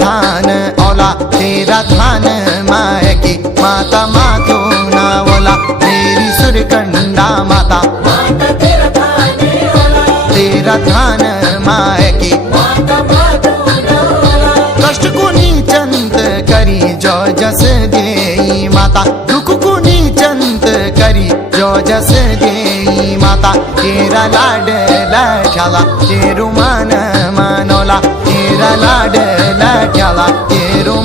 than OLA तेरा than माय की माता मातो नावला मेरी सुरकंडा माता तेरा थान माय की कष्ट कुनी चंत करी जो जस देई माता दुख कुनी चंत करी जो जस देई माता तेरा लाड लाठाला तेरू मान मानोला तेरा लाड लाठाला तेरू